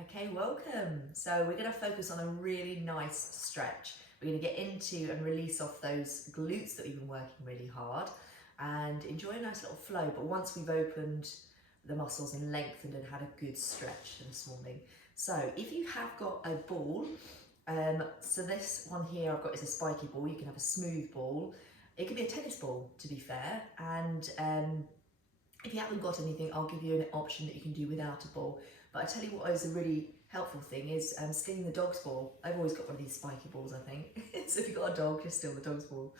Okay, welcome. So we're going to focus on a really nice stretch. We're going to get into and release off those glutes that we've been working really hard and enjoy a nice little flow. But once we've opened the muscles and lengthened and had a good stretch this morning. So if you have got a ball, so this one here I've got is a spiky ball. You can have a smooth ball. It could be a tennis ball, to be fair. And if you haven't got anything, I'll give you an option that you can do without a ball. But I tell you what is a really helpful thing is stealing the dog's ball. I've always got one of these spiky balls, I think. So if you've got a dog, just steal the dog's ball.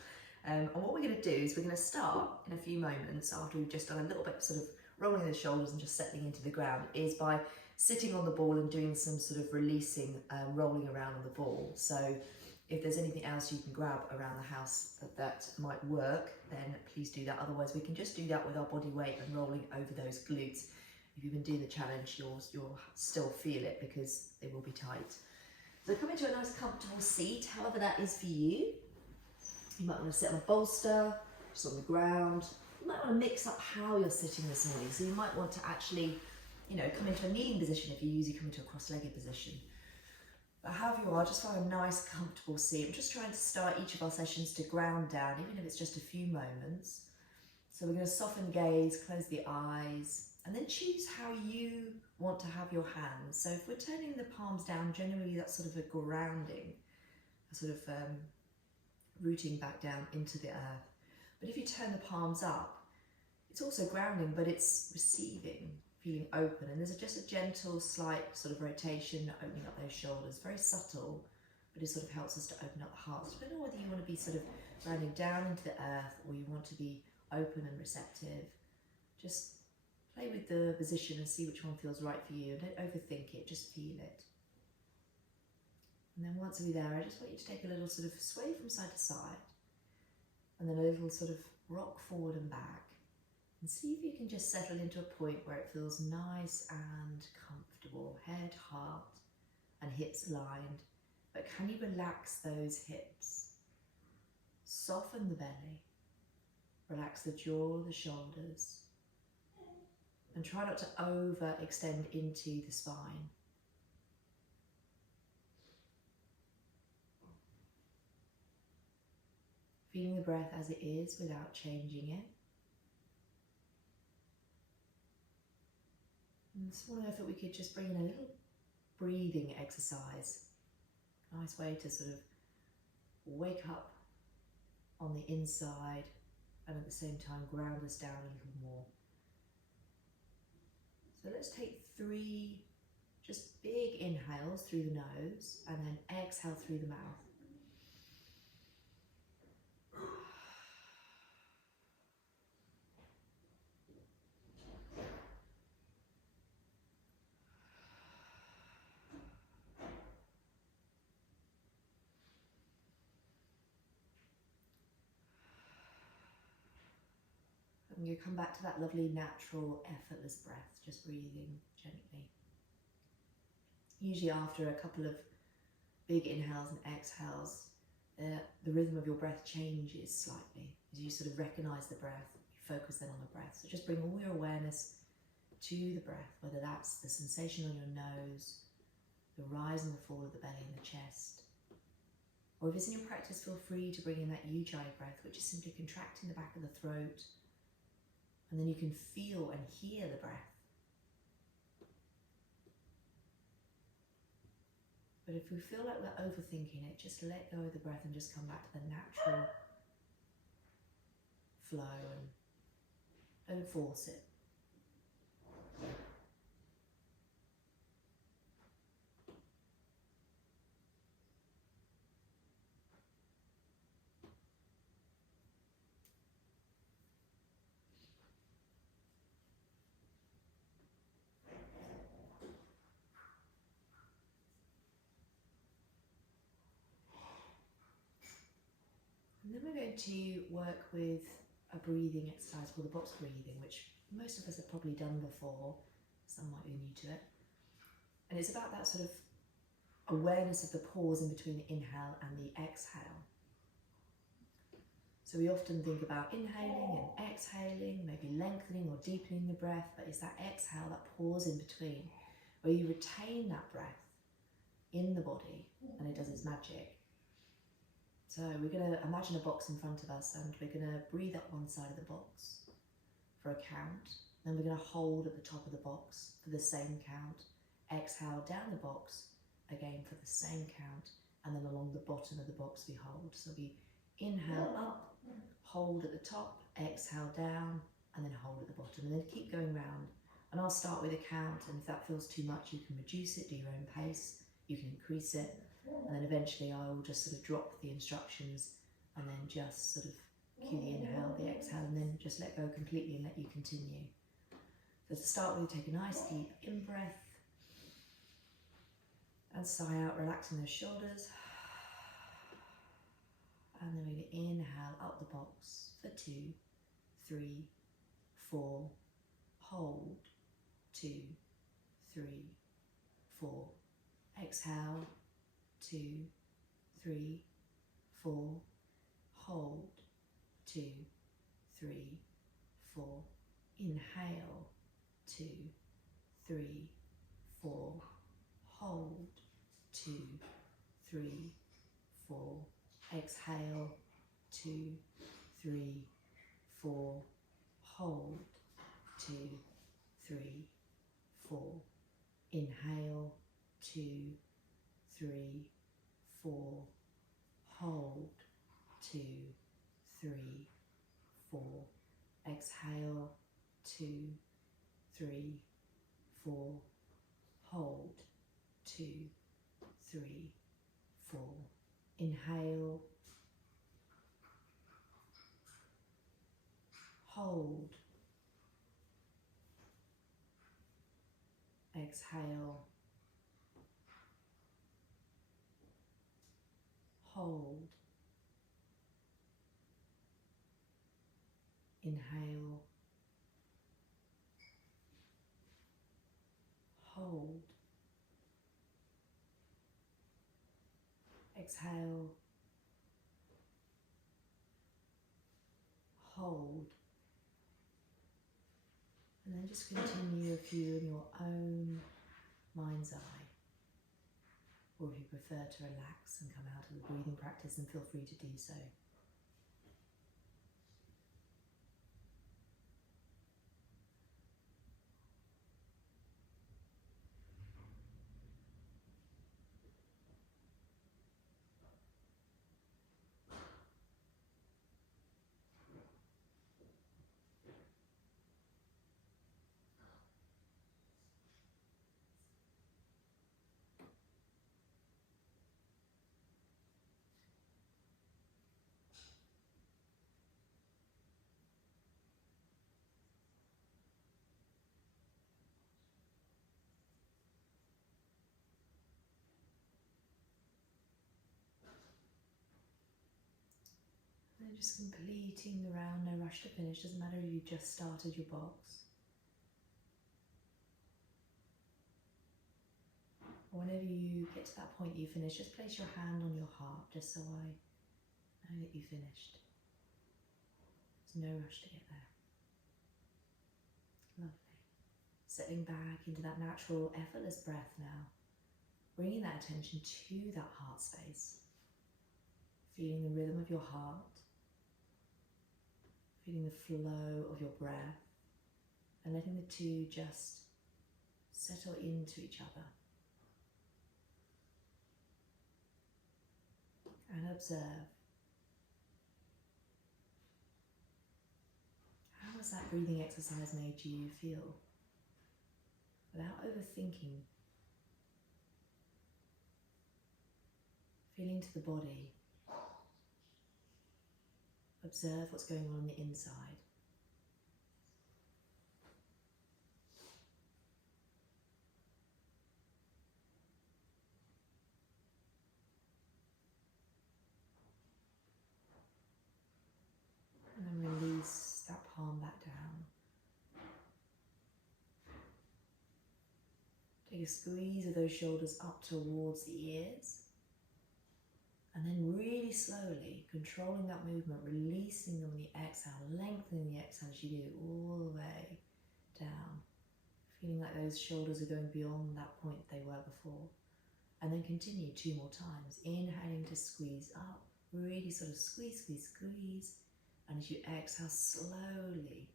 And what we're going to do is we're going to start in a few moments after we've just done a little bit sort of rolling the shoulders and just settling into the ground, is by sitting on the ball and doing some sort of releasing, rolling around on the ball. So if there's anything else you can grab around the house that might work, then please do that. Otherwise, we can just do that with our body weight and rolling over those glutes. If you've been doing the challenge, you'll still feel it because they will be tight. So come into a nice comfortable seat, however that is for you. You might want to sit on a bolster, just on the ground. You might want to mix up how you're sitting this morning. So you might want to actually, come into a kneeling position if you usually come into a cross-legged position. But however you are, just find a nice comfortable seat. I'm just trying to start each of our sessions to ground down, even if it's just a few moments. So we're going to soften gaze, close the eyes, and then choose how you want to have your hands. So if we're turning the palms down, generally that's sort of a grounding, a sort of rooting back down into the earth. But if you turn the palms up, it's also grounding, but it's receiving, feeling open. And there's just a gentle, slight sort of rotation, opening up those shoulders, very subtle, but it sort of helps us to open up the heart. So I don't know whether you want to be sort of grounding down into the earth or you want to be open and receptive. Just play with the position and see which one feels right for you. Don't overthink it, just feel it. And then once we're there, I just want you to take a little sort of sway from side to side, and then a little sort of rock forward and back, and see if you can just settle into a point where it feels nice and comfortable, head, heart, and hips aligned. But can you relax those hips? Soften the belly, relax the jaw, the shoulders, and try not to overextend into the spine. Feeling the breath as it is without changing it. And I just wonder if we could just bring in a little breathing exercise. Nice way to sort of wake up on the inside and at the same time ground us down a little more. So let's take 3 just big inhales through the nose and then exhale through the mouth. And you come back to that lovely, natural, effortless breath, just breathing gently. Usually after a couple of big inhales and exhales, the rhythm of your breath changes slightly as you sort of recognize the breath. You focus then on the breath. So just bring all your awareness to the breath, whether that's the sensation on your nose, the rise and the fall of the belly and the chest. Or if it's in your practice, feel free to bring in that ujjayi breath, which is simply contracting the back of the throat. And then you can feel and hear the breath. But if we feel like we're overthinking it, just let go of the breath and just come back to the natural flow and don't force it. And then we're going to work with a breathing exercise called the box breathing, which most of us have probably done before. Some might be new to it. And it's about that sort of awareness of the pause in between the inhale and the exhale. So we often think about inhaling and exhaling, maybe lengthening or deepening the breath, but it's that exhale, that pause in between, where you retain that breath in the body and it does its magic. So we're going to imagine a box in front of us and we're going to breathe up one side of the box for a count. Then we're going to hold at the top of the box for the same count. Exhale down the box again for the same count, and then along the bottom of the box we hold. So we inhale up, hold at the top, exhale down, and then hold at the bottom, and then keep going round. And I'll start with a count, and if that feels too much you can reduce it, do your own pace, you can increase it, and then eventually I will just sort of drop the instructions and then just sort of cue the inhale, the exhale, and then just let go completely and let you continue. So to start with, take a nice deep in-breath and sigh out, relaxing those shoulders. And then we're going to inhale up the box for 2, 3, 4, hold, 2, 3, 4, exhale, 2, 3, 4, hold, 2, 3, 4, inhale, 2, 3, 4, hold, 2, 3, 4, exhale, 2, 3, 4, hold, 2, 3, 4, inhale, 2, 3, 4, hold, 2, 3, 4, exhale, 2, 3, 4, hold, 2, 3, 4, inhale, hold, exhale, hold, inhale, hold, exhale, hold, and then just continue a few in your own mind's eye, or if you prefer to relax and come out of the breathing practice, then feel free to do so. And just completing the round, no rush to finish. Doesn't matter if you've just started your box. Or whenever you get to that point you finish, just place your hand on your heart, just so I know that you finished. There's no rush to get there. Lovely. Settling back into that natural, effortless breath now. Bringing that attention to that heart space. Feeling the rhythm of your heart. Feeling the flow of your breath. And letting the two just settle into each other. And observe. How has that breathing exercise made you feel? Without overthinking. Feeling to the body. Observe what's going on the inside. And then release that palm back down. Take a squeeze of those shoulders up towards the ears. And then really slowly, controlling that movement, releasing them on the exhale, lengthening the exhale as you do all the way down. Feeling like those shoulders are going beyond that point they were before. And then continue 2 more times. Inhaling to squeeze up, really sort of squeeze, squeeze, squeeze. And as you exhale slowly,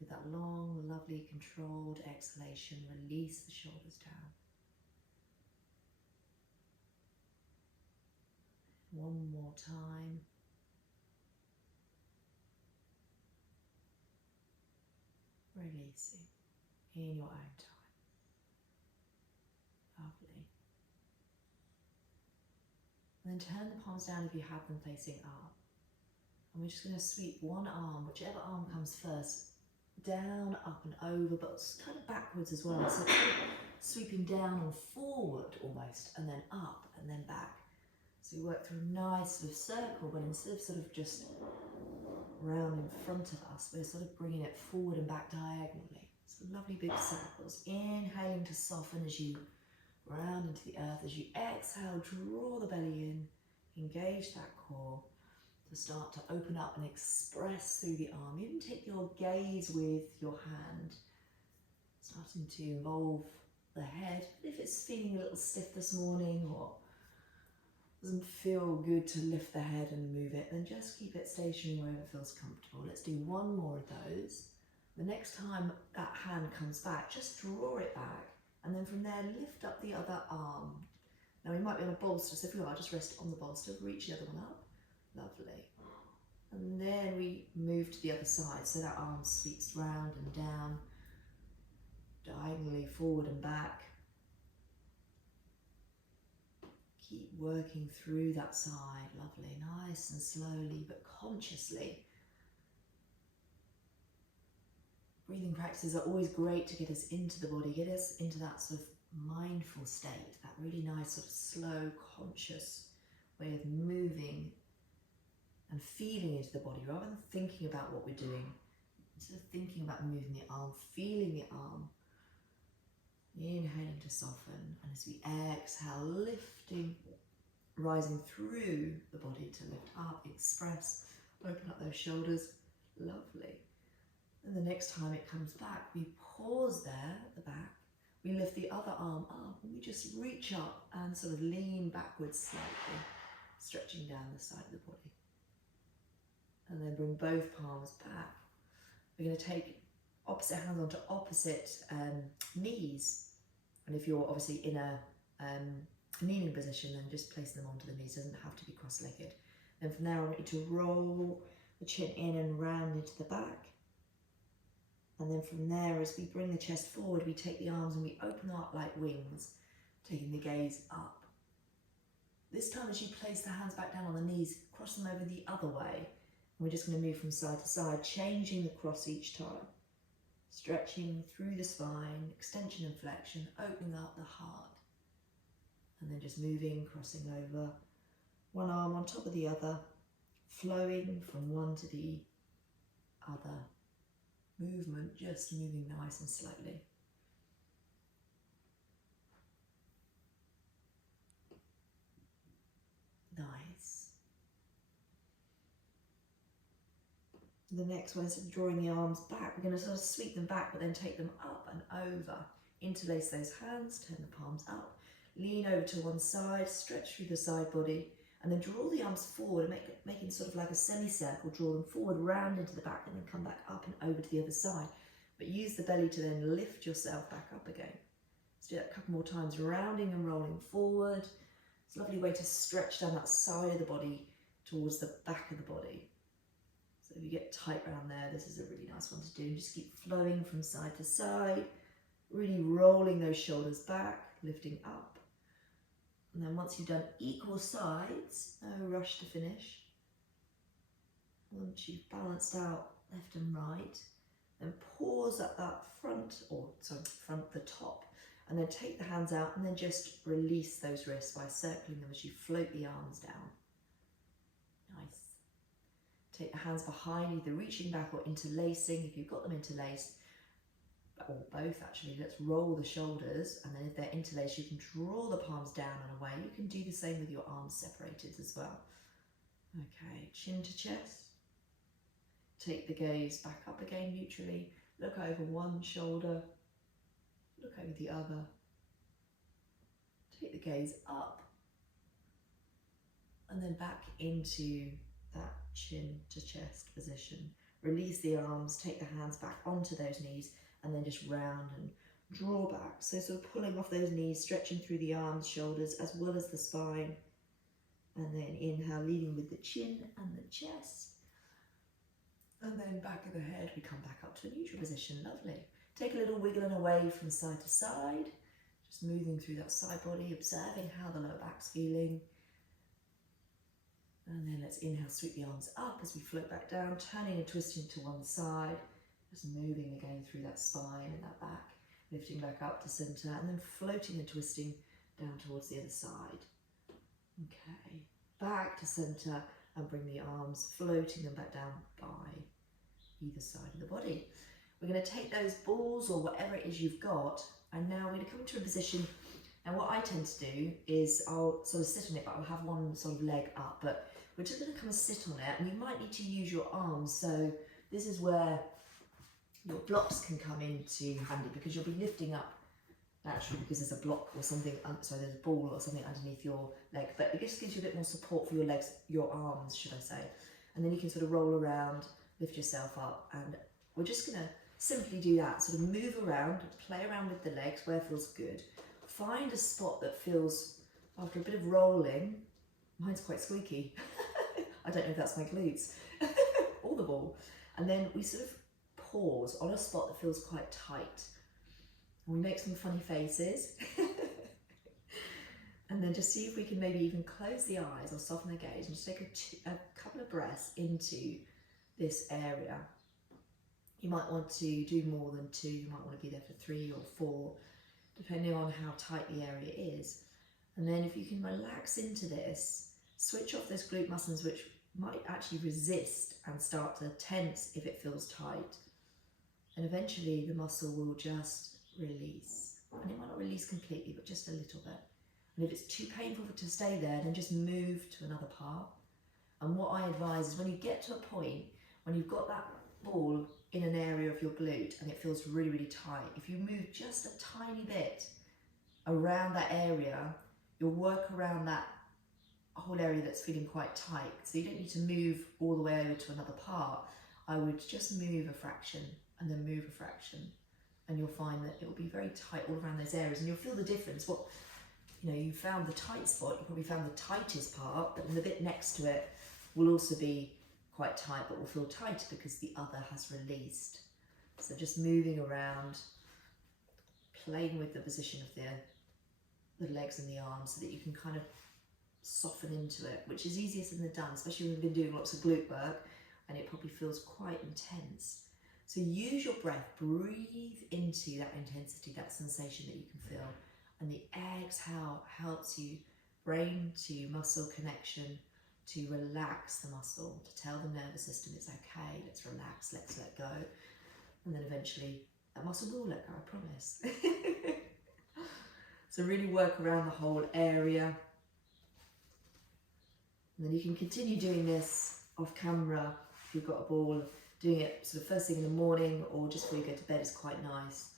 with that long, lovely, controlled exhalation, release the shoulders down. One more time. Releasing in your own time. Lovely. And then turn the palms down if you have them facing up. And we're just going to sweep one arm, whichever arm comes first, down, up and over, but kind of backwards as well. So sweeping down and forward almost, and then up and then back. So we work through a nice sort of circle, but instead of sort of just round in front of us, we're sort of bringing it forward and back diagonally. So lovely big circles. Inhaling to soften as you round into the earth. As you exhale, draw the belly in, engage that core to start to open up and express through the arm. Even take your gaze with your hand, starting to involve the head. If it's feeling a little stiff this morning or doesn't feel good to lift the head and move it, then just keep it stationary wherever it feels comfortable. Let's do one more of those. The next time that hand comes back, just draw it back, and then from there lift up the other arm. Now we might be on a bolster, so if you are, just rest on the bolster, reach the other one up. Lovely. And then we move to the other side, so that arm sweeps round and down, diagonally forward and back. Keep working through that side, lovely, nice and slowly, but consciously. Breathing practices are always great to get us into the body, get us into that sort of mindful state, that really nice sort of slow, conscious way of moving and feeling into the body, rather than thinking about what we're doing. Instead of thinking about moving the arm, feeling the arm. Inhaling to soften, and as we exhale, lifting, rising through the body to lift up, express, open up those shoulders. Lovely. And the next time it comes back, we pause there at the back, we lift the other arm up, and we just reach up and sort of lean backwards slightly, stretching down the side of the body. And then bring both palms back. We're going to take opposite hands onto opposite knees. And if you're obviously in a kneeling position, then just place them onto the knees. It doesn't have to be cross-legged. Then from there, I want you to roll the chin in and round into the back. And then from there, as we bring the chest forward, we take the arms and we open them up like wings, taking the gaze up. This time, as you place the hands back down on the knees, cross them over the other way. And we're just going to move from side to side, changing the cross each time. Stretching through the spine, extension and flexion, opening up the heart. And then just moving, crossing over, one arm on top of the other, flowing from one to the other. Movement, just moving nice and slowly. Nice. The next one is drawing the arms back. We're going to sort of sweep them back, but then take them up and over. Interlace those hands, turn the palms up, lean over to one side, stretch through the side body, and then draw the arms forward, making sort of like a semicircle, draw them forward, round into the back, and then come back up and over to the other side. But use the belly to then lift yourself back up again. Let's do that a couple more times, rounding and rolling forward. It's a lovely way to stretch down that side of the body towards the back of the body. So if you get tight around there, this is a really nice one to do. And just keep flowing from side to side, really rolling those shoulders back, lifting up. And then once you've done equal sides, no rush to finish. Once you've balanced out left and right, then pause at that the top, and then take the hands out and then just release those wrists by circling them as you float the arms down. Nice. Take the hands behind, either reaching back or interlacing. If you've got them interlaced, or both actually, let's roll the shoulders, and then if they're interlaced, you can draw the palms down and away. You can do the same with your arms separated as well. Okay, chin to chest. Take the gaze back up again neutrally. Look over one shoulder. Look over the other. Take the gaze up and then back into that chin to chest position. Release the arms, take the hands back onto those knees and then just round and draw back. So sort of pulling off those knees, stretching through the arms, shoulders, as well as the spine. And then inhale, leading with the chin and the chest. And then back of the head, we come back up to a neutral position. Lovely. Take a little wiggling away from side to side. Just moving through that side body, observing how the lower back's feeling. And then let's inhale, sweep the arms up as we float back down, turning and twisting to one side. Just moving again through that spine and that back. Lifting back up to center and then floating and twisting down towards the other side. Okay, back to center and bring the arms floating them back down by either side of the body. We're going to take those balls or whatever it is you've got, and now we're going to come to a position. And what I tend to do is I'll sort of sit on it, but I'll have one sort of leg up, but we're just going to come and sit on it, and you might need to use your arms. So this is where your blocks can come into handy, because you'll be lifting up naturally because there's a block or something, so there's a ball or something underneath your leg, but it just gives you a bit more support for your legs, your arms, should I say. And then you can sort of roll around, lift yourself up, and we're just going to simply do that, sort of move around, play around with the legs where it feels good. Find a spot that feels, after a bit of rolling, mine's quite squeaky. I don't know if that's my glutes or the ball. And then we sort of pause on a spot that feels quite tight. And we make some funny faces. And then just see if we can maybe even close the eyes or soften the gaze and just take a couple of breaths into this area. You might want to do more than 2, you might want to be there for 3 or 4, depending on how tight the area is. And then if you can relax into this, switch off those glute muscles which might actually resist and start to tense if it feels tight. And eventually the muscle will just release. And it might not release completely, but just a little bit. And if it's too painful to stay there, then just move to another part. And what I advise is when you get to a point, when you've got that ball in an area of your glute and it feels really, really tight, if you move just a tiny bit around that area, you'll work around that whole area that's feeling quite tight. So you don't need to move all the way over to another part. I would just move a fraction and then move a fraction. And you'll find that it will be very tight all around those areas, and you'll feel the difference. What, you know, you found the tight spot, you probably found the tightest part, but the bit next to it will also be quite tight, but will feel tighter because the other has released. So just moving around, playing with the position of the legs and the arms so that you can kind of soften into it, which is easier said than done, especially when we've been doing lots of glute work and it probably feels quite intense. So use your breath, breathe into that intensity, that sensation that you can feel, and the exhale helps you brain to muscle connection to relax the muscle, to tell the nervous system it's okay, let's relax, let's let go, and then eventually that muscle will let go, I promise. So really work around the whole area. And then you can continue doing this off camera if you've got a ball. Doing it sort of first thing in the morning or just before you go to bed is quite nice.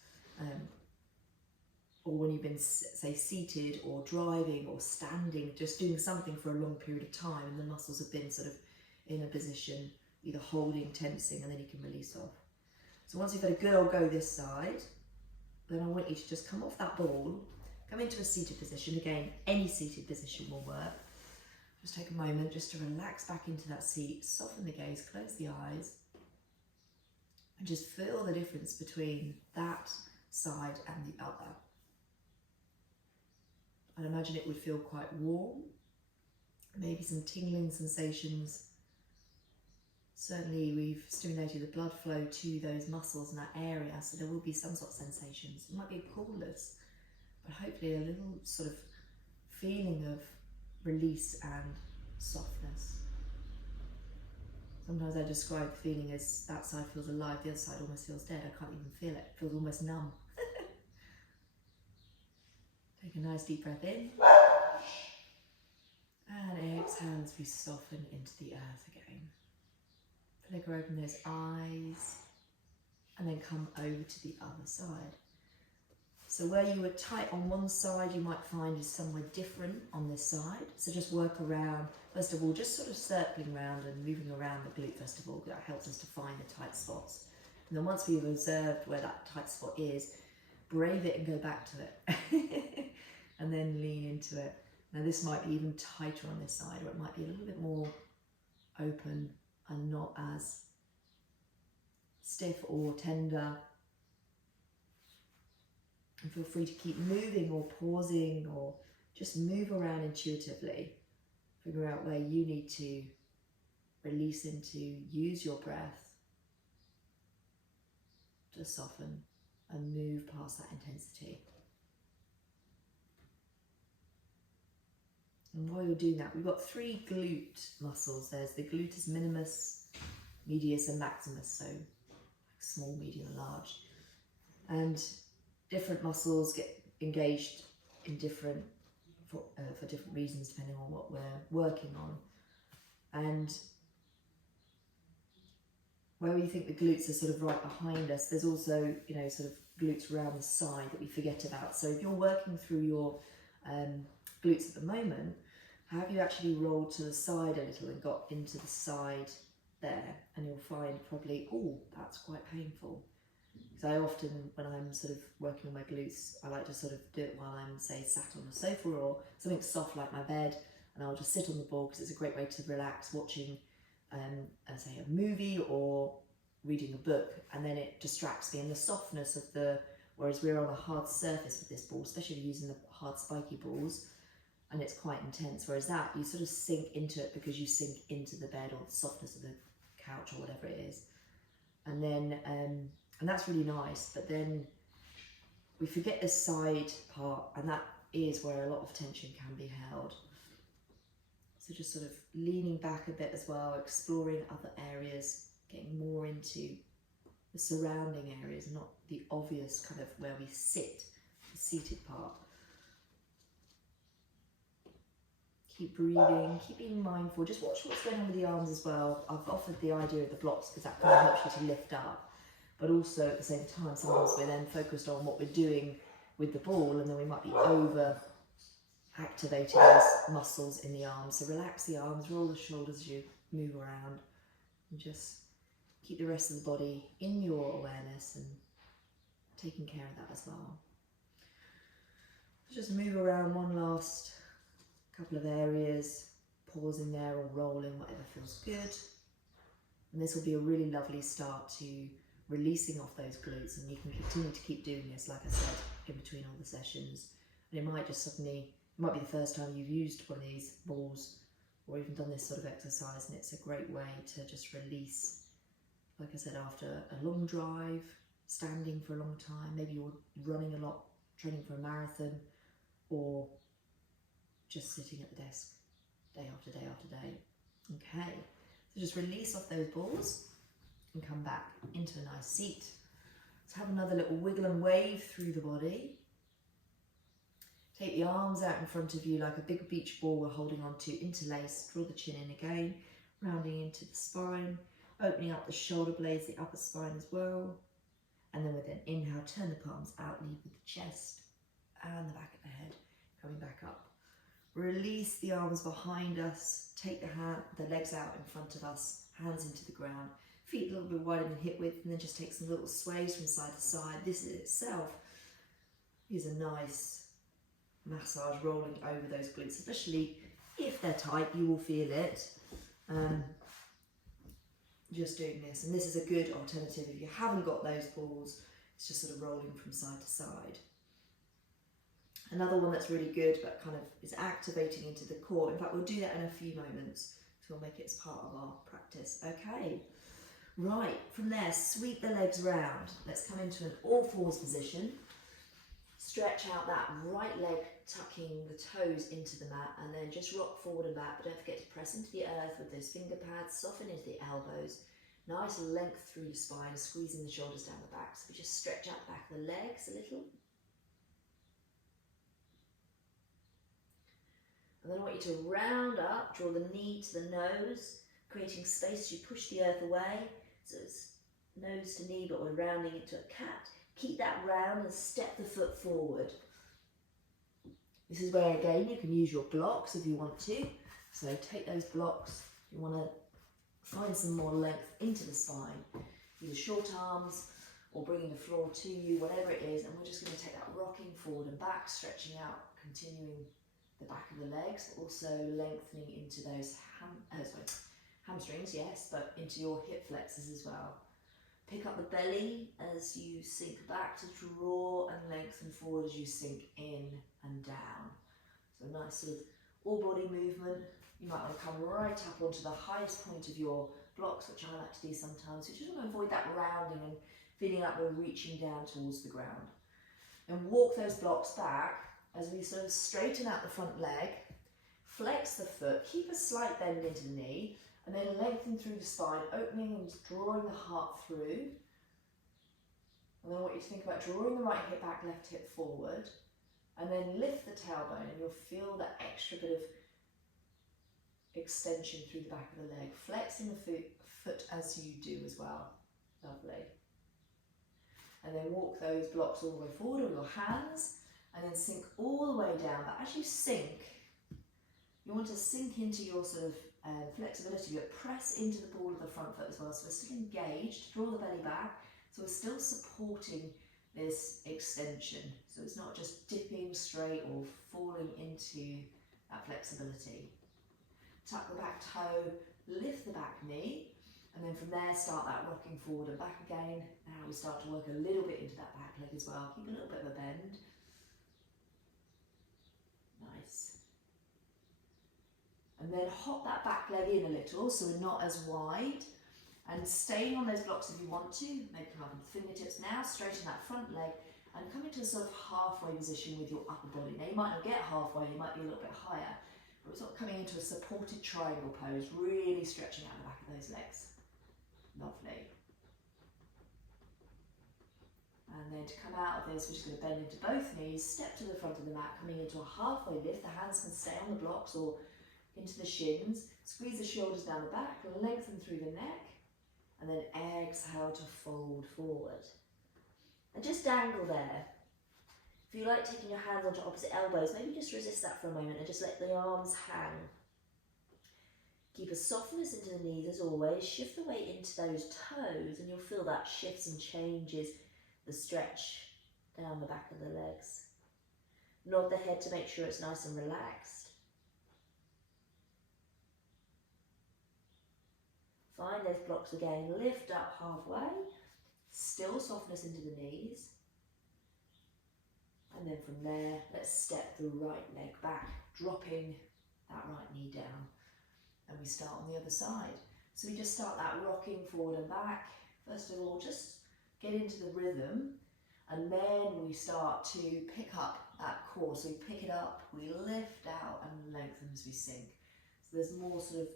Or when you've been, say, seated or driving or standing, just doing something for a long period of time and the muscles have been sort of in a position, either holding, tensing, and then you can release off. So once you've had a good old go this side, then I want you to just come off that ball, come into a seated position. Again, any seated position will work. Just take a moment just to relax back into that seat, soften the gaze, close the eyes, and just feel the difference between that side and the other. I'd imagine it would feel quite warm, maybe some tingling sensations. Certainly we've stimulated the blood flow to those muscles in that area, so there will be some sort of sensations. It might be a coolness, but hopefully a little sort of feeling of release and softness. Sometimes I describe the feeling as that side feels alive, the other side almost feels dead. I can't even feel it. It feels almost numb. Take a nice deep breath in. And exhale as we soften into the earth again. Flicker open those eyes and then come over to the other side. So where you were tight on one side, you might find is somewhere different on this side. So just work around, first of all, just sort of circling around and moving around the glute first of all. That helps us to find the tight spots. And then once we've observed where that tight spot is, brave it and go back to it. And then lean into it. Now this might be even tighter on this side, or it might be a little bit more open and not as stiff or tender. And feel free to keep moving or pausing, or just move around intuitively. Figure out where you need to release into, use your breath to soften and move past that intensity. And while you're doing that, we've got 3 glute muscles. There's the gluteus minimus, medius and maximus, so like small, medium and large. And different muscles get engaged in different, for different reasons, depending on what we're working on. And where we think the glutes are sort of right behind us, there's also, sort of glutes around the side that we forget about. So if you're working through your glutes at the moment, have you actually rolled to the side a little and got into the side there? And you'll find probably, oh, that's quite painful. Because I often, when I'm sort of working on my glutes, I like to sort of do it while I'm, say, sat on a sofa or something soft like my bed, and I'll just sit on the ball because it's a great way to relax watching, say, a movie or reading a book, and then it distracts me. And the softness of whereas we're on a hard surface with this ball, especially using the hard spiky balls, and it's quite intense, whereas that, you sort of sink into it because you sink into the bed or the softness of the couch or whatever it is. And then, and that's really nice, but then we forget the side part, and that is where a lot of tension can be held. So just sort of leaning back a bit as well, exploring other areas, getting more into the surrounding areas, not the obvious kind of where we sit, the seated part. Keep breathing, keep being mindful, just watch what's going on with the arms as well. I've offered the idea of the blocks because that kind of helps you to lift up, but also at the same time, sometimes we're then focused on what we're doing with the ball, and then we might be over activating those muscles in the arms. So relax the arms, roll the shoulders as you move around, and just keep the rest of the body in your awareness and taking care of that as well. Just move around one last couple of areas, pausing there or rolling, whatever feels good. And this will be a really lovely start to releasing off those glutes, and you can continue to keep doing this, like I said, in between all the sessions. And it might just suddenly, it might be the first time you've used one of these balls or even done this sort of exercise, and it's a great way to just release, like I said, after a long drive, standing for a long time, maybe you're running a lot, training for a marathon, or just sitting at the desk day after day after day. Okay, so just release off those balls and come back into a nice seat. Let's have another little wiggle and wave through the body. Take the arms out in front of you like a big beach ball we're holding on to, interlace, draw the chin in again, rounding into the spine, opening up the shoulder blades, the upper spine as well. And then with an inhale, turn the palms out, lead with the chest and the back of the head, coming back up. Release the arms behind us, take the legs out in front of us, hands into the ground, feet a little bit wider than hip width, and then just take some little sways from side to side. This in itself is a nice massage rolling over those glutes, especially if they're tight, you will feel it. Just doing this, and this is a good alternative if you haven't got those balls. It's just sort of rolling from side to side. Another one that's really good but kind of is activating into the core. In fact, we'll do that in a few moments, so we'll make it as part of our practice. Okay, right, from there, sweep the legs round. Let's come into an all-fours position. Stretch out that right leg, tucking the toes into the mat, and then just rock forward and back, but don't forget to press into the earth with those finger pads, soften into the elbows. Nice length through your spine, squeezing the shoulders down the back. So we just stretch out the back of the legs a little. And then I want you to round up, draw the knee to the nose, creating space as you push the earth away. So it's nose to knee, but we're rounding into a cat. Keep that round and step the foot forward. This is where again you can use your blocks if you want to. So take those blocks, you want to find some more length into the spine. Either short arms or bringing the floor to you, whatever it is, and we're just going to take that rocking forward and back, stretching out, continuing the back of the legs, also lengthening into those hamstrings, yes, but into your hip flexors as well. Pick up the belly as you sink back to draw and lengthen forward as you sink in and down. So nice sort of all body movement. You might want to come right up onto the highest point of your blocks, which I like to do sometimes. You just want to avoid that rounding and feeling like we're reaching down towards the ground. And walk those blocks back as we sort of straighten out the front leg, flex the foot, keep a slight bend into the knee, and then lengthen through the spine, opening and drawing the heart through. And then I want you to think about drawing the right hip back, left hip forward, and then lift the tailbone, and you'll feel that extra bit of extension through the back of the leg, flexing the foot as you do as well. Lovely. And then walk those blocks all the way forward with your hands, and then sink all the way down. But as you sink, you want to sink into your sort of flexibility, but press into the ball of the front foot as well. So we're still engaged, draw the belly back, so we're still supporting this extension. So it's not just dipping straight or falling into that flexibility. Tuck the back toe, lift the back knee, and then from there start that rocking forward and back again. Now we start to work a little bit into that back leg as well. Keep a little bit of a bend. Nice. And then hop that back leg in a little so we're not as wide. And staying on those blocks if you want to. Maybe come up with the fingertips now, straighten that front leg and come into a sort of halfway position with your upper body. Now you might not get halfway, you might be a little bit higher. But we're sort of coming into a supported triangle pose, really stretching out the back of those legs. Lovely. And then to come out of this, we're just going to bend into both knees, step to the front of the mat, coming into a halfway lift. The hands can stay on the blocks or into the shins. Squeeze the shoulders down the back, lengthen through the neck, and then exhale to fold forward. And just dangle there. If you like taking your hands onto opposite elbows, maybe just resist that for a moment and just let the arms hang. Keep a softness into the knees as always. Shift the weight into those toes and you'll feel that shifts and changes the stretch down the back of the legs. Nod the head to make sure it's nice and relaxed. Find those blocks again. Lift up halfway. Still softness into the knees. And then from there, let's step the right leg back, dropping that right knee down. And we start on the other side. So we just start that rocking forward and back. First of all, just get into the rhythm. And then we start to pick up that core. So we pick it up, we lift out and lengthen as we sink. So there's more sort of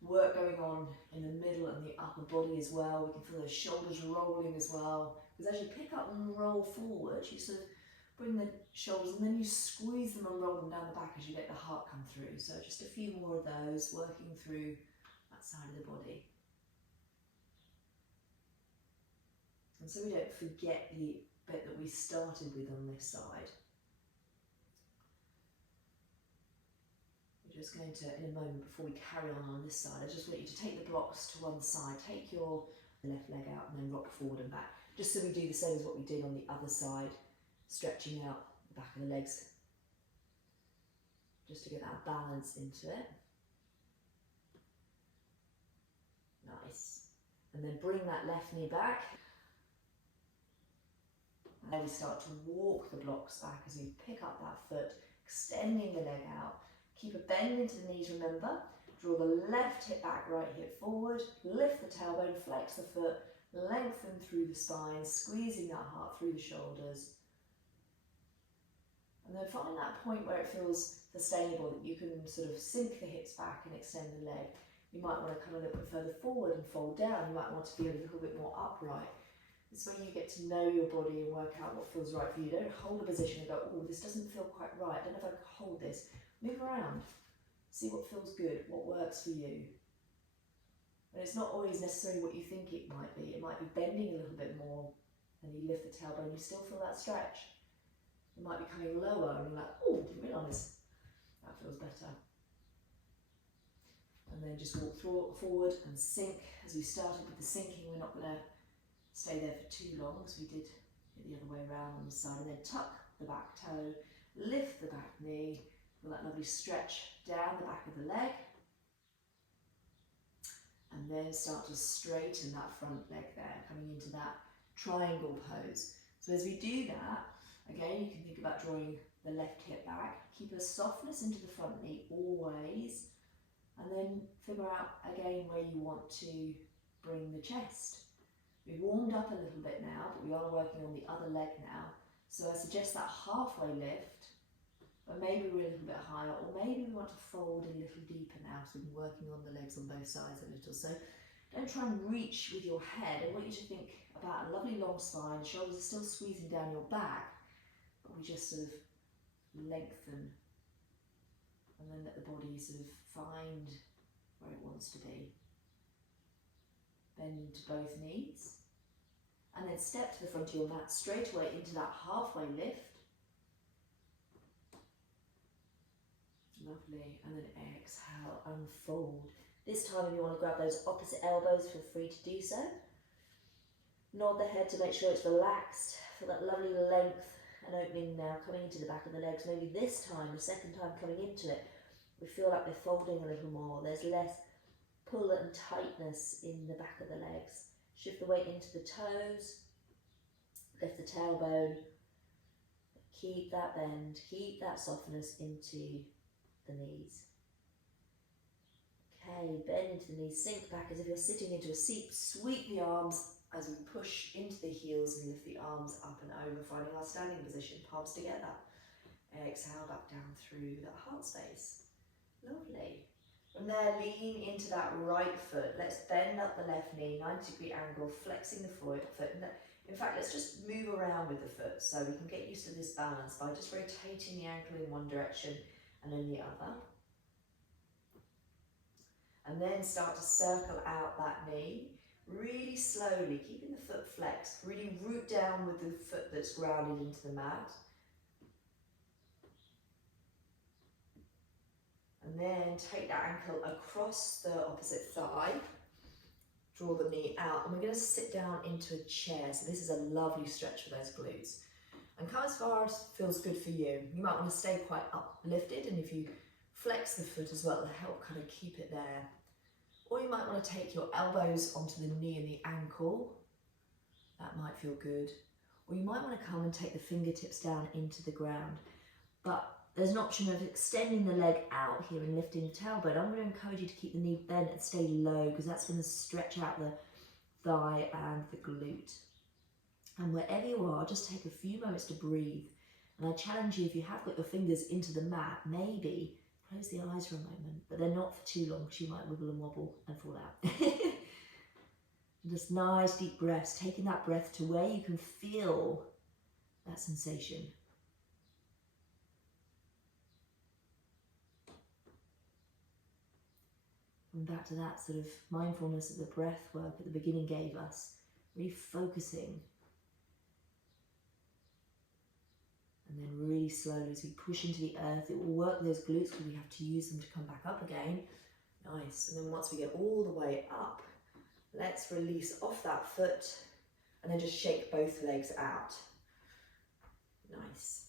work going on in the middle and the upper body as well. We can feel those shoulders rolling as well. Because as you pick up and roll forward, you sort of bring the shoulders and then you squeeze them and roll them down the back as you let the heart come through. So just a few more of those, working through that side of the body. And so we don't forget the bit that we started with on this side. We're just going to, in a moment before we carry on this side, I just want you to take the blocks to one side, take your left leg out and then rock forward and back. Just so we do the same as what we did on the other side. Stretching out the back of the legs just to get that balance into it. Nice. And then bring that left knee back. And then we start to walk the blocks back as we pick up that foot, extending the leg out. Keep a bend into the knees, remember. Draw the left hip back, right hip forward. Lift the tailbone, flex the foot, lengthen through the spine, squeezing that heart through the shoulders. And then find that point where it feels sustainable, that you can sort of sink the hips back and extend the leg. You might want to come a little bit further forward and fold down. You might want to be a little bit more upright. It's when you get to know your body and work out what feels right for you. Don't hold a position and go, oh, this doesn't feel quite right. I don't know if I can hold this. Move around. See what feels good, what works for you. And it's not always necessarily what you think it might be. It might be bending a little bit more, Then you lift the tailbone, you still feel that stretch. It might be coming lower and you're like, oh, didn't realise that feels better. And then just walk forward and sink. As we started with the sinking, we're not going to stay there for too long, as we did it the other way around on the side. And then tuck the back toe, lift the back knee, feel that lovely stretch down the back of the leg. And then start to straighten that front leg there, coming into that triangle pose. So as we do that, again, you can think about drawing the left hip back, keep a softness into the front knee always, and then figure out again where you want to bring the chest. We've warmed up a little bit now, but we are working on the other leg now. So I suggest that halfway lift, but maybe we're a little bit higher, or maybe we want to fold a little deeper now, so we've been working on the legs on both sides a little. So don't try and reach with your head. I want you to think about a lovely long spine, shoulders are still squeezing down your back, but we just sort of lengthen and then let the body sort of find where it wants to be. Bend into both knees, and then step to the front of your mat straight away into that halfway lift. Lovely, and then exhale, unfold. This time if you want to grab those opposite elbows, feel free to do so. Nod the head to make sure it's relaxed, feel that lovely length and opening now coming into the back of the legs. Maybe this time, the second time coming into it, we feel like we're folding a little more. There's less pull and tightness in the back of the legs. Shift the weight into the toes, lift the tailbone, keep that bend, keep that softness into the knees. Okay, bend into the knees, sink back as if you're sitting into a seat, sweep the arms as we push into the heels and lift the arms up and over, finding our standing position, palms together. Exhale back down through that heart space. Lovely. From there, lean into that right foot. Let's bend up the left knee, 90-degree angle, flexing the foot. In fact, let's just move around with the foot so we can get used to this balance by just rotating the ankle in one direction and then the other. And then start to circle out that knee, really slowly, keeping the foot flexed, really root down with the foot that's grounded into the mat. And then take that ankle across the opposite thigh, draw the knee out, and we're going to sit down into a chair. So this is a lovely stretch for those glutes. And come as far as feels good for you. You might want to stay quite uplifted, and if you flex the foot as well, it'll help kind of keep it there. Or you might want to take your elbows onto the knee and the ankle. That might feel good. Or you might want to come and take the fingertips down into the ground. But there's an option of extending the leg out here and lifting the tailbone. I'm going to encourage you to keep the knee bent and stay low, because that's going to stretch out the thigh and the glute. And wherever you are, just take a few moments to breathe. And I challenge you, if you have got your fingers into the mat, maybe close the eyes for a moment, but they're not for too long, because you might wiggle and wobble and fall out. Just nice deep breaths, taking that breath to where you can feel that sensation. And back to that sort of mindfulness that the breath work at the beginning gave us, really focusing. And then really slowly, as we push into the earth, it will work those glutes because we have to use them to come back up again. Nice. And then once we get all the way up, let's release off that foot and then just shake both legs out. Nice.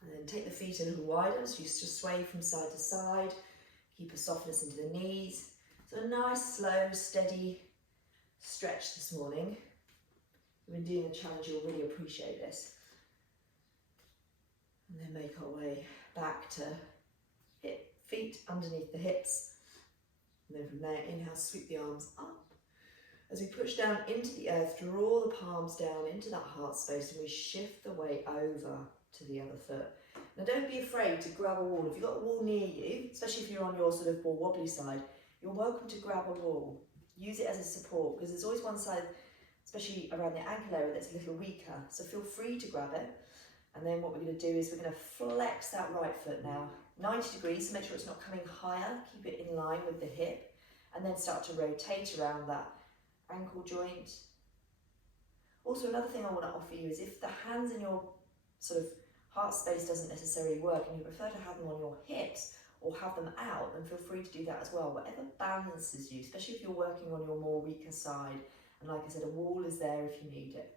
And then take the feet a little wider, so you just sway from side to side. Keep a softness into the knees. So a nice, slow, steady stretch this morning. We've been doing the challenge, you'll really appreciate this. And then make our way back to feet underneath the hips. And then from there, inhale, sweep the arms up. As we push down into the earth, draw the palms down into that heart space, and we shift the weight over to the other foot. Now don't be afraid to grab a wall. If you've got a wall near you, especially if you're on your sort of more wobbly side, you're welcome to grab a wall. Use it as a support, because there's always one side, especially around the ankle area, that's a little weaker. So feel free to grab it. And then what we're going to do is we're going to flex that right foot now, 90 degrees, so make sure it's not coming higher, keep it in line with the hip, and then start to rotate around that ankle joint. Also, another thing I want to offer you is if the hands in your sort of heart space doesn't necessarily work and you prefer to have them on your hips or have them out, then feel free to do that as well. Whatever balances you, especially if you're working on your more weaker side. And like I said, a wall is there if you need it.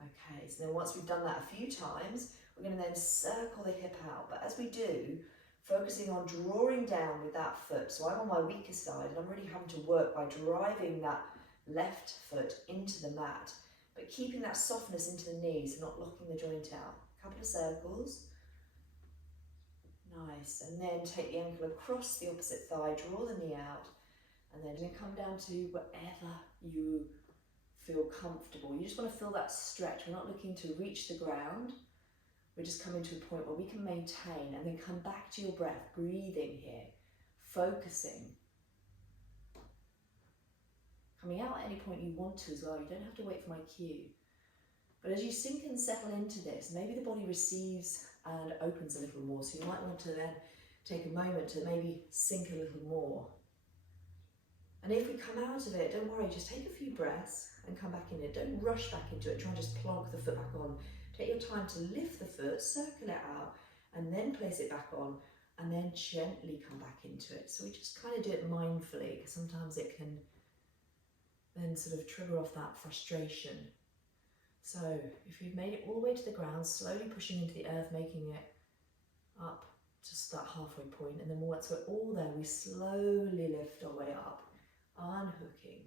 Okay, so then once we've done that a few times, we're going to then circle the hip out. But as we do, focusing on drawing down with that foot. So I'm on my weaker side and I'm really having to work by driving that left foot into the mat, but keeping that softness into the knees and not locking the joint out. A couple of circles. Nice. And then take the ankle across the opposite thigh, draw the knee out, and then come down to wherever you feel comfortable. You just want to feel that stretch. We're not looking to reach the ground. We're just coming to a point where we can maintain and then come back to your breath, breathing here, focusing. Coming out at any point you want to as well. You don't have to wait for my cue. But as you sink and settle into this, maybe the body receives and opens a little more. So you might want to then take a moment to maybe sink a little more. And if we come out of it, don't worry, just take a few breaths and come back in it. Don't rush back into it. Try and just plonk the foot back on. Take your time to lift the foot, circle it out, and then place it back on, and then gently come back into it. So we just kind of do it mindfully, because sometimes it can then sort of trigger off that frustration. So if you've made it all the way to the ground, slowly pushing into the earth, making it up just that halfway point, and then once we're all there, we slowly lift our way up, unhooking,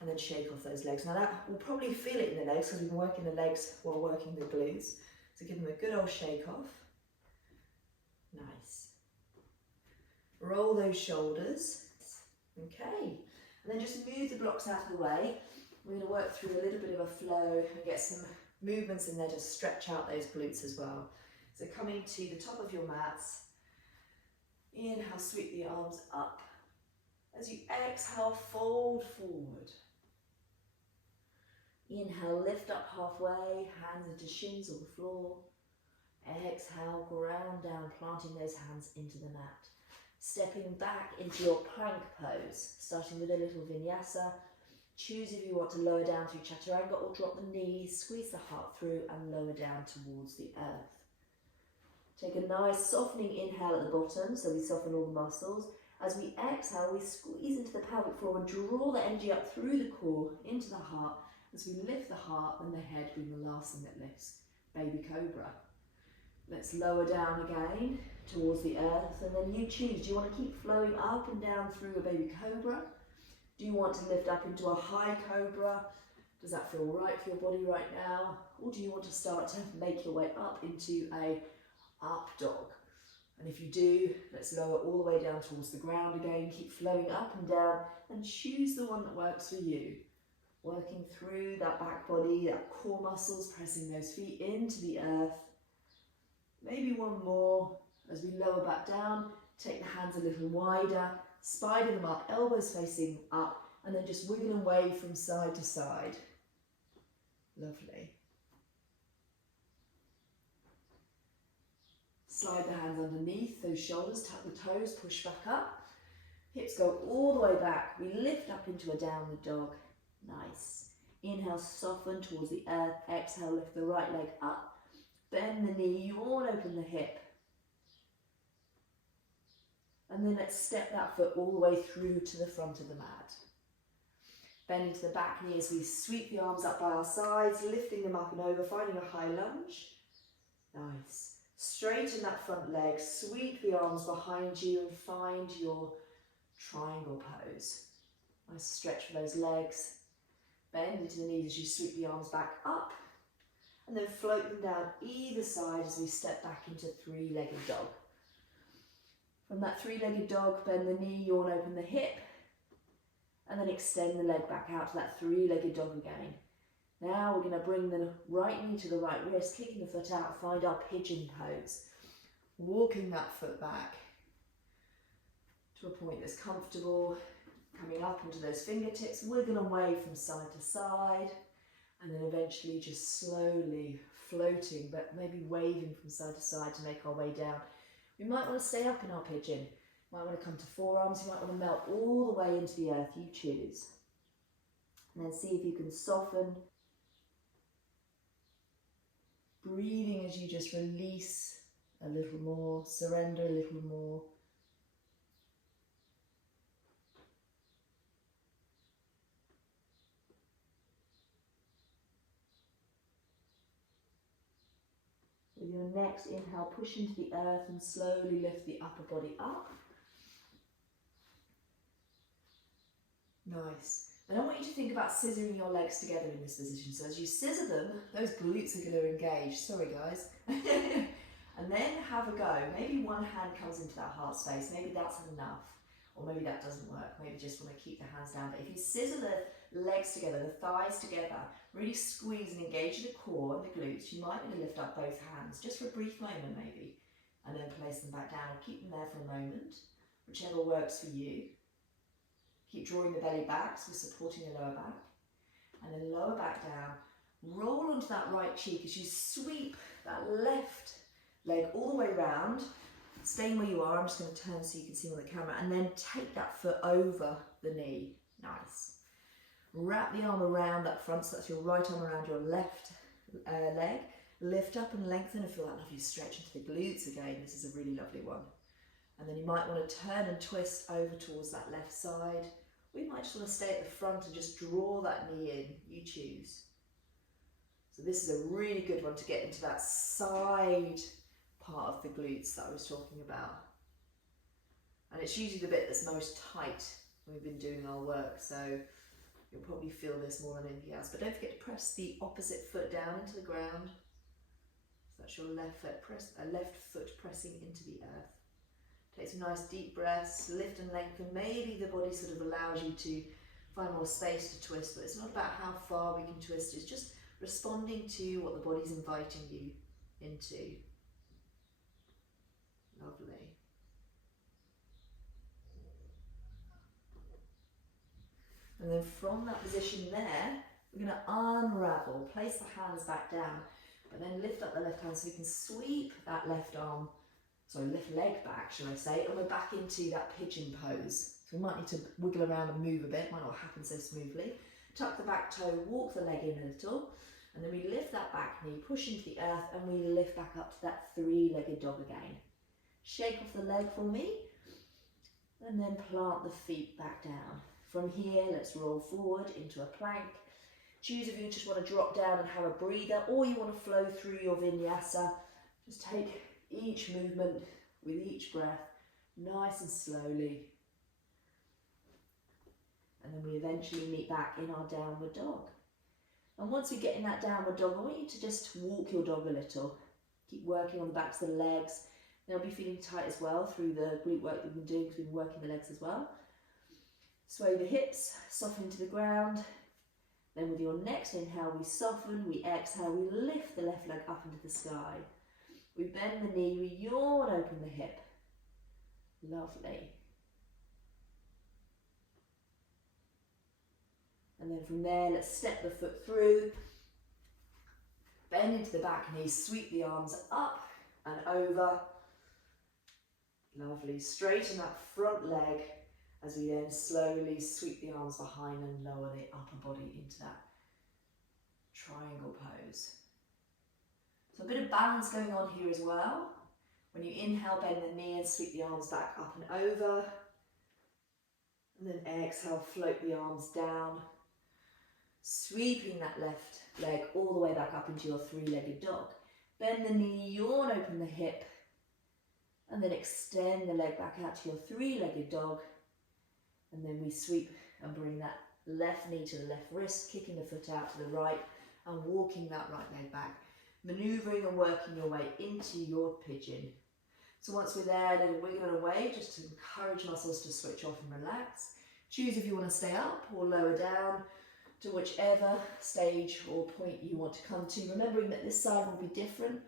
and then shake off those legs. Now that, we'll probably feel it in the legs because we've been working the legs while working the glutes. So give them a good old shake off. Nice. Roll those shoulders. Okay. And then just move the blocks out of the way. We're going to work through a little bit of a flow and get some movements in there to stretch out those glutes as well. So coming to the top of your mats. Inhale, sweep the arms up. As you exhale, fold forward. Inhale, lift up halfway, hands into shins or the floor. Exhale, ground down, planting those hands into the mat. Stepping back into your plank pose, starting with a little vinyasa. Choose if you want to lower down through chaturanga or drop the knees, squeeze the heart through and lower down towards the earth. Take a nice softening inhale at the bottom, so we soften all the muscles. As we exhale, we squeeze into the pelvic floor and draw the energy up through the core, into the heart. As we lift the heart and the head being the last thing that lifts, baby cobra. Let's lower down again towards the earth, and then you choose. Do you want to keep flowing up and down through a baby cobra? Do you want to lift up into a high cobra? Does that feel right for your body right now? Or do you want to start to make your way up into a up dog? And if you do, let's lower all the way down towards the ground again. Keep flowing up and down and choose the one that works for you. Working through that back body, that core muscles, pressing those feet into the earth. Maybe one more. As we lower back down, take the hands a little wider, spider them up, elbows facing up, and then just wiggle and wave from side to side. Lovely. Slide the hands underneath those shoulders, tuck the toes, push back up. Hips go all the way back. We lift up into a downward dog. Nice. Inhale, soften towards the earth. Exhale, lift the right leg up. Bend the knee, yawn open the hip. And then let's step that foot all the way through to the front of the mat. Bend into the back knee as we sweep the arms up by our sides, lifting them up and over, finding a high lunge. Nice. Straighten that front leg, sweep the arms behind you and find your triangle pose. Nice stretch for those legs. Bend into the knees as you sweep the arms back up. And then float them down either side as we step back into three-legged dog. From that three-legged dog, bend the knee, yawn open the hip, and then extend the leg back out to that three-legged dog again. Now we're going to bring the right knee to the right wrist, kicking the foot out, find our pigeon pose. Walking that foot back to a point that's comfortable, coming up onto those fingertips, wiggle and wave from side to side, and then eventually just slowly floating, but maybe waving from side to side to make our way down. We might want to stay up in our pigeon. You might want to come to forearms. You might want to melt all the way into the earth. You choose. And then see if you can soften Breathing as you just release a little more, surrender a little more. With your next inhale, push into the earth and slowly lift the upper body up. Nice. Then I want you to think about scissoring your legs together in this position. So as you scissor them, those glutes are going to engage. Sorry guys. And then have a go. Maybe one hand comes into that heart space. Maybe that's enough. Or maybe that doesn't work. Maybe you just want to keep the hands down. But if you scissor the legs together, the thighs together, really squeeze and engage the core and the glutes, you might want to lift up both hands just for a brief moment maybe. And then place them back down. Or keep them there for a moment. Whichever works for you. Keep drawing the belly back, so we're supporting the lower back. And then lower back down. Roll onto that right cheek as you sweep that left leg all the way round. Staying where you are, I'm just going to turn so you can see on the camera. And then take that foot over the knee. Nice. Wrap the arm around that front, so that's your right arm around your left leg. Lift up and lengthen and feel that lovely stretch into the glutes again. This is a really lovely one. And then you might want to turn and twist over towards that left side. Or you might just want to stay at the front and just draw that knee in. You choose. So this is a really good one to get into that side part of the glutes that I was talking about. And it's usually the bit that's most tight when we've been doing our work. So you'll probably feel this more than anything else. But don't forget to press the opposite foot down into the ground. So that's your left foot pressing into the earth. Take some nice deep breaths, lift and lengthen. Maybe the body sort of allows you to find more space to twist, but it's not about how far we can twist, it's just responding to what the body's inviting you into. Lovely. And then from that position there, we're going to unravel, place the hands back down, but then lift up the left hand so we can sweep that left leg back, shall I say, and we're back into that pigeon pose. So we might need to wiggle around and move a bit, might not happen so smoothly. Tuck the back toe, walk the leg in a little, and then we lift that back knee, push into the earth, and we lift back up to that three-legged dog again. Shake off the leg for me, and then plant the feet back down. From here, let's roll forward into a plank. Choose if you just want to drop down and have a breather, or you want to flow through your vinyasa. Just take each movement with each breath, nice and slowly. And then we eventually meet back in our downward dog. And once we get in that downward dog, I want you to just walk your dog a little. Keep working on the backs of the legs. They'll be feeling tight as well through the glute work that we've been doing because we've been working the legs as well. Sway the hips, soften into the ground. Then with your next inhale, we soften, we exhale, we lift the left leg up into the sky. We bend the knee, we yawn open the hip. Lovely. And then from there, let's step the foot through. Bend into the back knee, sweep the arms up and over. Lovely. Straighten that front leg as we then slowly sweep the arms behind and lower the upper body into that triangle pose. So a bit of balance going on here as well. When you inhale, bend the knee and sweep the arms back up and over. And then exhale, float the arms down. Sweeping that left leg all the way back up into your three-legged dog. Bend the knee, yawn open the hip. And then extend the leg back out to your three-legged dog. And then we sweep and bring that left knee to the left wrist, kicking the foot out to the right and walking that right leg back. Manoeuvring and working your way into your pigeon. So once we're there, then wiggle away just to encourage muscles to switch off and relax. Choose if you want to stay up or lower down to whichever stage or point you want to come to. Remembering that this side will be different.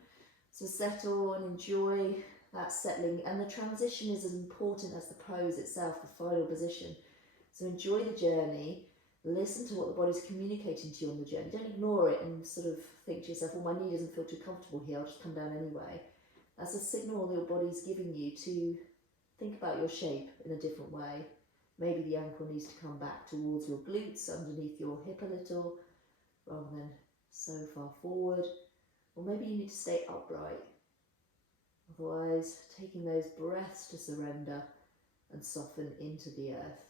So settle and enjoy that settling. And the transition is as important as the pose itself, the final position. So enjoy the journey. Listen to what the body's communicating to you on the journey. Don't ignore it and sort of think to yourself, well, my knee doesn't feel too comfortable here, I'll just come down anyway. That's a signal that your body's giving you to think about your shape in a different way. Maybe the ankle needs to come back towards your glutes, underneath your hip a little, rather than so far forward. Or maybe you need to stay upright. Otherwise, taking those breaths to surrender and soften into the earth.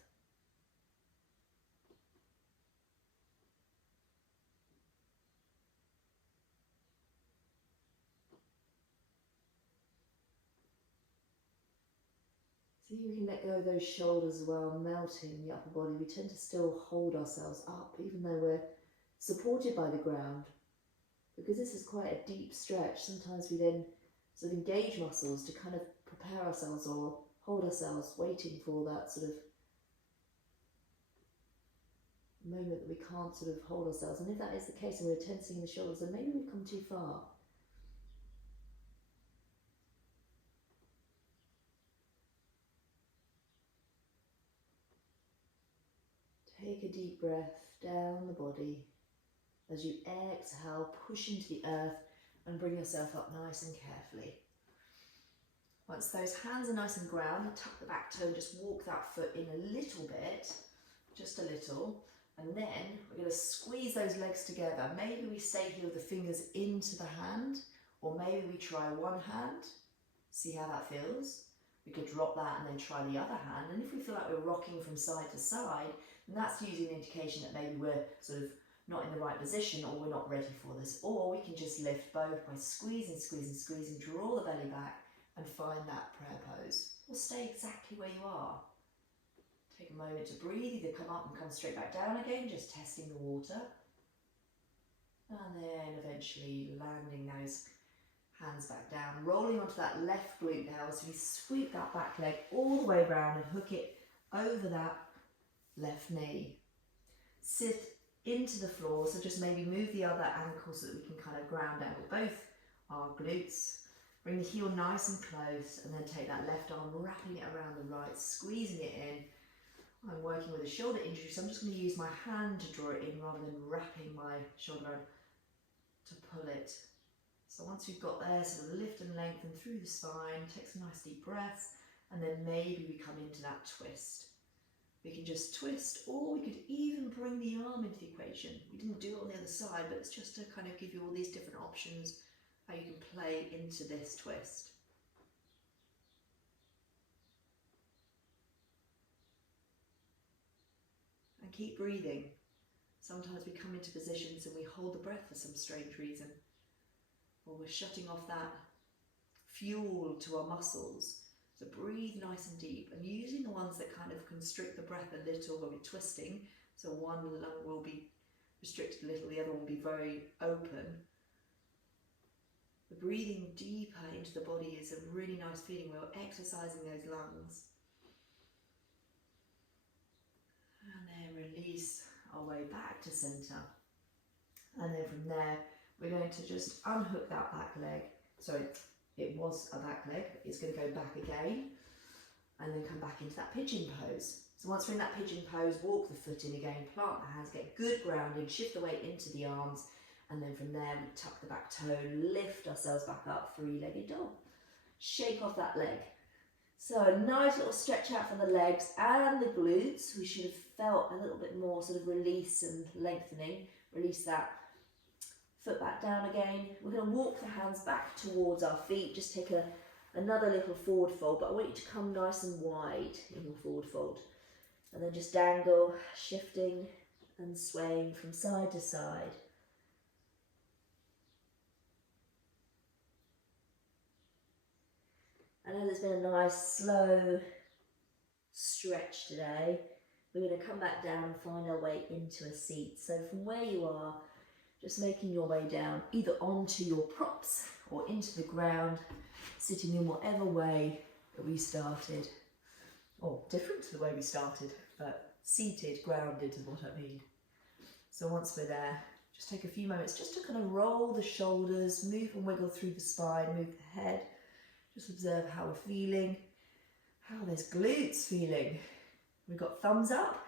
See if we can let go of those shoulders as well, melting the upper body. We tend to still hold ourselves up, even though we're supported by the ground. Because this is quite a deep stretch, sometimes we then sort of engage muscles to kind of prepare ourselves or hold ourselves, waiting for that sort of moment that we can't sort of hold ourselves. And if that is the case and we're tensing the shoulders, then maybe we've come too far. Take a deep breath down the body. As you exhale, push into the earth and bring yourself up nice and carefully. Once those hands are nice and ground, tuck the back toe and just walk that foot in a little bit, just a little. And then we're going to squeeze those legs together. Maybe we stay here with the fingers into the hand, or maybe we try one hand, see how that feels. We could drop that and then try the other hand. And if we feel like we're rocking from side to side, then that's usually an indication that maybe we're sort of not in the right position or we're not ready for this. Or we can just lift both by squeezing, squeezing, squeezing, draw the belly back and find that prayer pose. Or stay exactly where you are. Take a moment to breathe, either come up and come straight back down again, just testing the water. And then eventually landing those hands back down, rolling onto that left glute now. So we sweep that back leg all the way around and hook it over that left knee. Sit into the floor, so just maybe move the other ankle so that we can kind of ground out with both our glutes. Bring the heel nice and close and then take that left arm, wrapping it around the right, squeezing it in. I'm working with a shoulder injury, so I'm just going to use my hand to draw it in rather than wrapping my shoulder around to pull it. So once we've got there, sort of lift and lengthen through the spine, take some nice deep breaths, and then maybe we come into that twist. We can just twist, or we could even bring the arm into the equation. We didn't do it on the other side, but it's just to kind of give you all these different options how you can play into this twist. And keep breathing. Sometimes we come into positions and we hold the breath for some strange reason, or we're shutting off that fuel to our muscles. So breathe nice and deep, and using the ones that kind of constrict the breath a little when we're twisting. So one lung will be restricted a little, the other will be very open. The breathing deeper into the body is a really nice feeling. We're exercising those lungs. And then release our way back to center. And then from there, we're going to just unhook that back leg. Sorry, it was a back leg. It's going to go back again. And then come back into that pigeon pose. So once we're in that pigeon pose, walk the foot in again, plant the hands, get good grounding, shift the weight into the arms. And then from there, we tuck the back toe, lift ourselves back up, three-legged dog. Shake off that leg. So a nice little stretch out from the legs and the glutes. We should have felt a little bit more sort of release and lengthening. Release that foot back down again. We're going to walk the hands back towards our feet. Just take another little forward fold, but I want you to come nice and wide in your forward fold. And then just dangle, shifting and swaying from side to side. I know there's been a nice slow stretch today. We're going to come back down and find our way into a seat. So from where you are, just making your way down, either onto your props or into the ground, sitting in whatever way that we started. Or different to the way we started, but seated, grounded is what I mean. So once we're there, just take a few moments just to kind of roll the shoulders, move and wiggle through the spine, move the head. Just observe how we're feeling, how there's glutes feeling. We got thumbs up,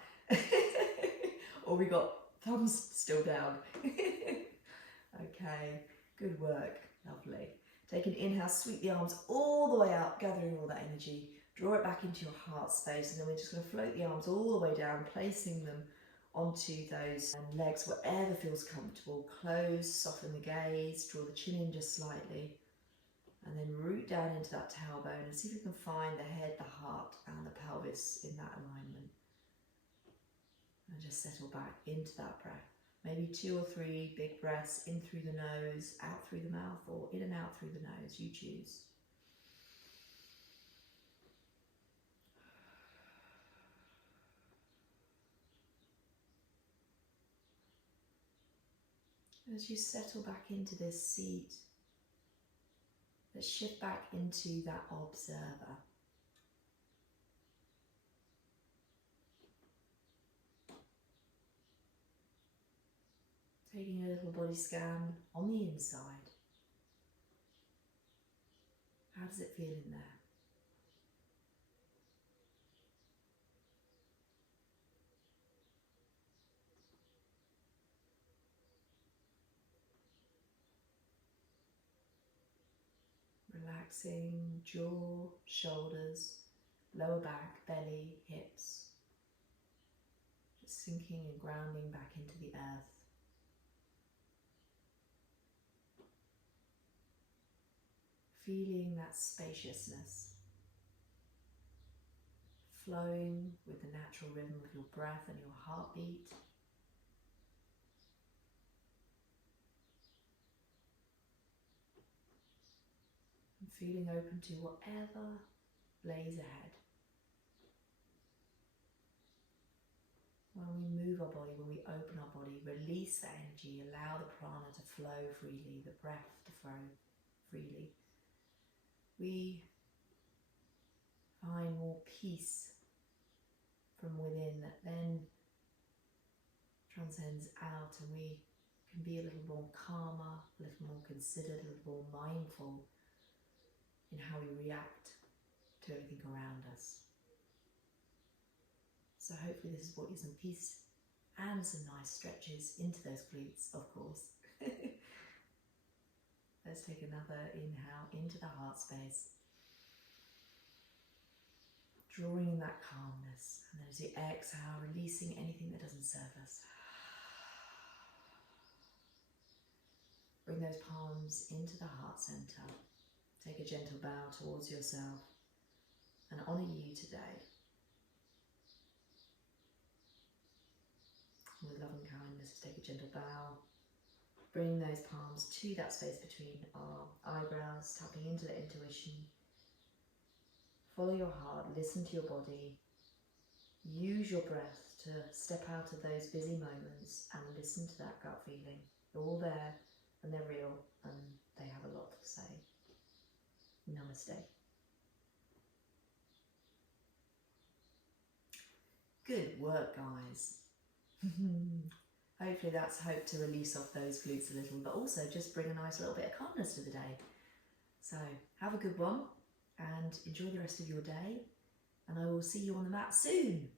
or we got thumbs still down. Okay, good work, lovely. Take an inhale, sweep the arms all the way up, gathering all that energy. Draw it back into your heart space, and then we're just going to float the arms all the way down, placing them onto those legs, wherever feels comfortable. Close, soften the gaze, draw the chin in just slightly, and then root down into that tailbone and see if you can find the head, the heart and the pelvis in that alignment. And just settle back into that breath. Maybe 2 or 3 big breaths in through the nose, out through the mouth, or in and out through the nose, you choose. As you settle back into this seat, let's shift back into that observer. Taking a little body scan on the inside. How does it feel in there? Relaxing jaw, shoulders, lower back, belly, hips. Just sinking and grounding back into the earth. Feeling that spaciousness, flowing with the natural rhythm of your breath and your heartbeat. And feeling open to whatever lays ahead. When we move our body, when we open our body, release that energy, allow the prana to flow freely, the breath to flow freely. We find more peace from within that then transcends out, and we can be a little more calmer, a little more considered, a little more mindful in how we react to everything around us. So hopefully this has brought you some peace and some nice stretches into those glutes, of course. Let's take another inhale into the heart space. Drawing in that calmness. And then as you exhale, releasing anything that doesn't serve us. Bring those palms into the heart center. Take a gentle bow towards yourself and honour you today. With love and kindness, take a gentle bow. Bring those palms to that space between our eyebrows, tapping into the intuition. Follow your heart, listen to your body. Use your breath to step out of those busy moments and listen to that gut feeling. They're all there and they're real and they have a lot to say. Namaste. Good work, guys. Hopefully that's hope to release off those glutes a little, but also just bring a nice little bit of calmness to the day. So have a good one and enjoy the rest of your day, and I will see you on the mat soon.